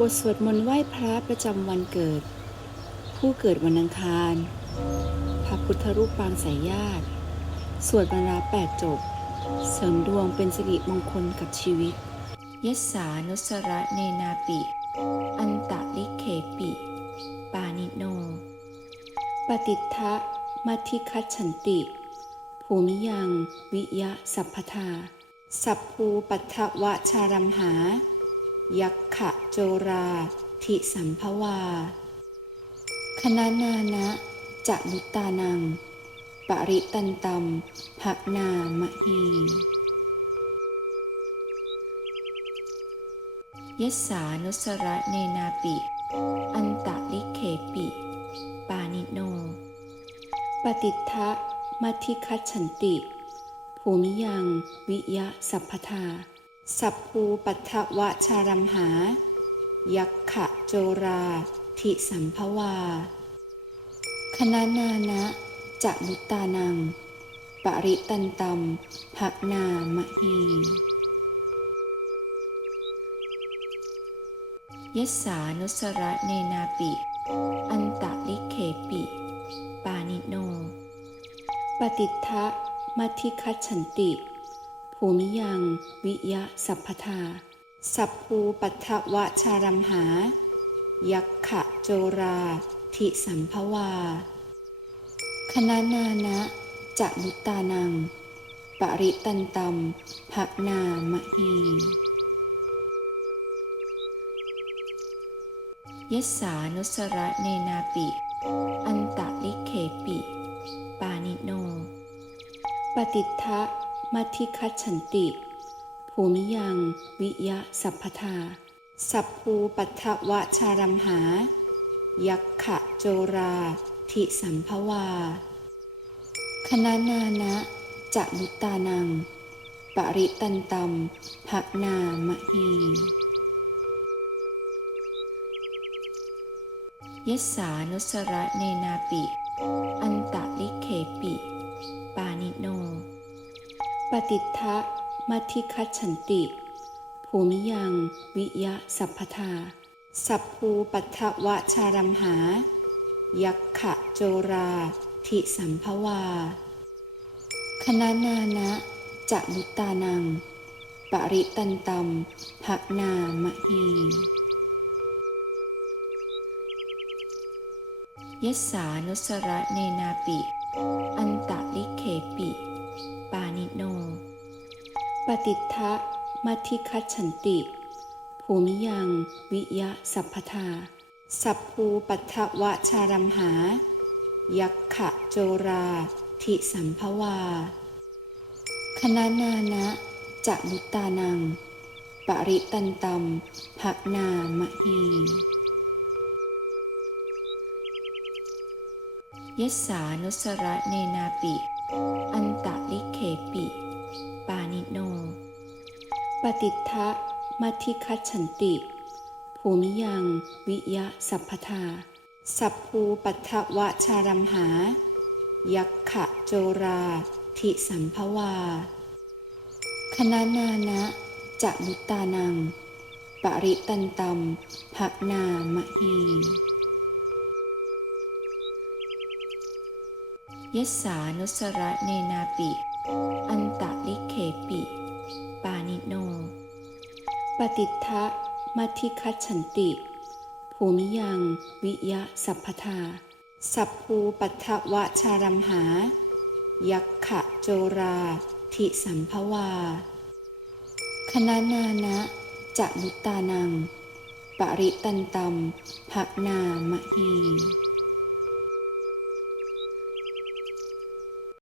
บทสวดมนต์ไหว้พระประจำวันเกิด ผู้เกิดวันอังคาร พระพุทธรูปปางสายญาติ สวดบรรดาแปดจบ เสริมดวงเป็นสิริมงคลกับชีวิต ยสสานุสระเนนาปิ อันตะลิเขปิ ปานิโน ปฏิทะมัทิคัจฉันติ ภูมิยัง วิยะสัพพทา สัพภูปัทถวะชารัมหา ยักขะ โจราทิสัมภวา คณานานะจะมุตตานัง ปริตันตัมภนามะฮียสสานุสระเนนาปิ อันตะลิเขปิ ปานิโน ปฏิทะมัทิคัจฉันติ ภูมิยัง วิยะสัพพทา สัพภูปัทถวะชารัมหา ยักขะโจราทิสัมภวา คณานานะจะมุตตานัง ปริตันตัมภนามะฮียสานุสระเนนาปิ อันตะลิเขปิ ปานิโน ปฏิทะมัทิคัจฉันติ ภูมิยังวิยะสัพพทา สัพภูปัทถวะชารัมหา ยักขะโจราทิสัมภวา คณานานะจะมุตตานัง ปริตันตัมภนามะฮียสสานุสระเนนาปิ อันตะลิเขปิ ปานิโน ปฏิทะมัทิคัจฉันติ ภูมิยัง วิยะสัพพทา สัพภูปัทวะชารัมหา ยักขะโจราทิสัมภวา คณานานะจะมุตตานัง ปริตันตัมภนามะฮียสสานุสระเนนาปิ อันตะลิเขปิ ปานิโน ปฏิทะ มัทิคัจฉันติ ภูมิยัง วิยะสัพพทา สัพภูปัทถวะชารัมหา ยักขะโจราทิสัมภวา คณานานะจะมุตตานัง ปริตันตัมภนามะฮียสานุสระเนนาปิ อันต ฏิทะมัทิคัจฉันติ ภูมิยัง วิยะสัพพทา สัพภูปัทถวะชารัมหา ยักขะโจราทิสัมภวา คณานานะจะมุตตานัง ปริตันตัมภนามะฮียสสานุสระเนนาปิ อันตะลิเขปิ ปานิโน ปฏิทะมัทิคัจฉันติ ภูมิยัง วิยะสัพพทา สัพภูปัทถวะชารัมหา ยักขะโจรา ทิสัมภวา คณานานะจะมุตตานัง ปริตันตัมภนามะฮียสานุสระเนนาปิ อันตะลิเขปิ ปานิโน ปฏิทะมัทิคัจฉันติ ภูมิยังวิยะสัพพทา สัพภูปัทถวะชารัมหา ยักขะโจราทิสัมภวา คณานานะจะมุตตานัง ปริตันตัมภนามะฮี